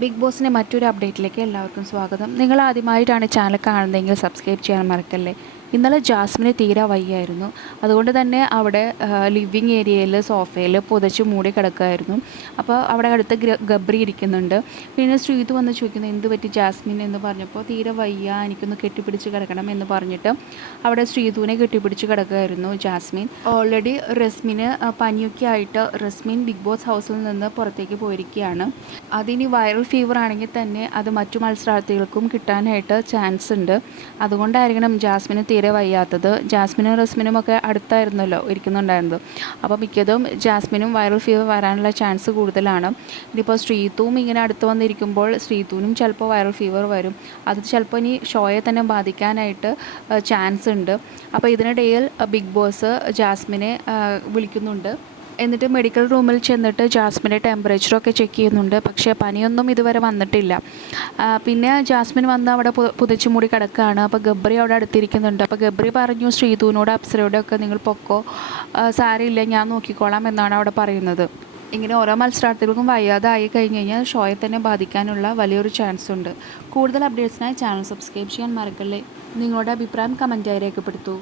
Big ബോസിന്റെ മറ്റൊരു അപ്ഡേറ്റിലേക്ക് എല്ലാവർക്കും സ്വാഗതം. നിങ്ങൾ ആദ്യമായിട്ടാണ് ചാനൽ കാണുന്നതെങ്കിൽ സബ്സ്ക്രൈബ് ചെയ്യാൻ മറക്കല്ലേ? ഇന്നലെ ജാസ്മിന് തീരെ വയ്യായിരുന്നു. അതുകൊണ്ട് തന്നെ അവിടെ ലിവിങ് ഏരിയയിൽ സോഫയിൽ പുതച്ച് മൂടി കിടക്കുമായിരുന്നു അപ്പോൾ അവിടെ അടുത്ത് ഗബ്രി ഇരിക്കുന്നുണ്ട്. പിന്നെ ശ്രീതു വന്ന് ചോദിക്കുന്നു എന്ത് പറ്റി ജാസ്മിൻ? എന്ന് പറഞ്ഞപ്പോൾ തീരെ വയ്യ എനിക്കൊന്ന് കെട്ടിപ്പിടിച്ച് കിടക്കണം എന്ന് പറഞ്ഞിട്ട് അവിടെ ശ്രീതുവിനെ കെട്ടിപ്പിടിച്ച് കിടക്കുമായിരുന്നു ജാസ്മിൻ. ഓൾറെഡി റസ്മിന് പനിയൊക്കെ ആയിട്ട് റസ്മിൻ ബിഗ് ബോസ് ഹൗസിൽ നിന്ന് പുറത്തേക്ക് പോയിരിക്കുകയാണ്. അതിനി വൈറൽ ഫീവർ ആണെങ്കിൽ തന്നെ അത് മറ്റു മത്സരാർത്ഥികൾക്കും കിട്ടാനായിട്ട് ചാൻസ് ഉണ്ട്. അതുകൊണ്ടായിരിക്കണം ജാസ്മിന് തീരെ വയ്യാത്തത്. ജാസ്മിനും റസ്മിനും ഒക്കെ അടുത്തായിരുന്നല്ലോ ഇരിക്കുന്നുണ്ടായിരുന്നത്. അപ്പോൾ മിക്കതും ജാസ്മിനും വൈറൽ ഫീവർ വരാനുള്ള ചാൻസ് കൂടുതലാണ്. ഇനിയിപ്പോൾ ശ്രീതുവും ഇങ്ങനെ അടുത്ത് വന്നിരിക്കുമ്പോൾ ശ്രീതുവിനും ചിലപ്പോൾ വൈറൽ ഫീവർ വരും. അത് ചിലപ്പോൾ ഇനി ഷോയെ തന്നെ ബാധിക്കാനായിട്ട് ചാൻസ് ഉണ്ട്. അപ്പോൾ ഇതിനിടയിൽ ബിഗ് ബോസ് ജാസ്മിനെ വിളിക്കുന്നുണ്ട്. എന്നിട്ട് മെഡിക്കൽ റൂമിൽ ചെന്നിട്ട് ജാസ്മിന്റെ ടെമ്പറേച്ചറൊക്കെ ചെക്ക് ചെയ്യുന്നുണ്ട്. പക്ഷേ പനിയൊന്നും ഇതുവരെ വന്നിട്ടില്ല. പിന്നെ ജാസ്മിൻ വന്ന് അവിടെ പുതച്ചു മൂടി കിടക്കുകയാണ്. അപ്പോൾ ഗബ്രി അവിടെ അടുത്തിരിക്കുന്നുണ്ട്. അപ്പോൾ ഗബ്രി പറഞ്ഞു ശ്രീതുവിനോട് അപ്സരയോടെ ഒക്കെ നിങ്ങൾ പൊക്കോ. സാരമില്ല ഞാൻ നോക്കിക്കോളാം എന്നാണ് അവിടെ പറയുന്നത്. ഇങ്ങനെ ഓരോ മത്സരാർത്ഥികൾക്കും വയ്യാതായി കഴിഞ്ഞ് കഴിഞ്ഞാൽ ഷോയെ തന്നെ ബാധിക്കാനുള്ള വലിയൊരു ചാൻസ് ഉണ്ട്. കൂടുതൽ അപ്ഡേറ്റ്സിനായി ചാനൽ സബ്സ്ക്രൈബ് ചെയ്യാൻ മറക്കല്ലേ. നിങ്ങളുടെ അഭിപ്രായം കമന്റായി രേഖപ്പെടുത്തൂ.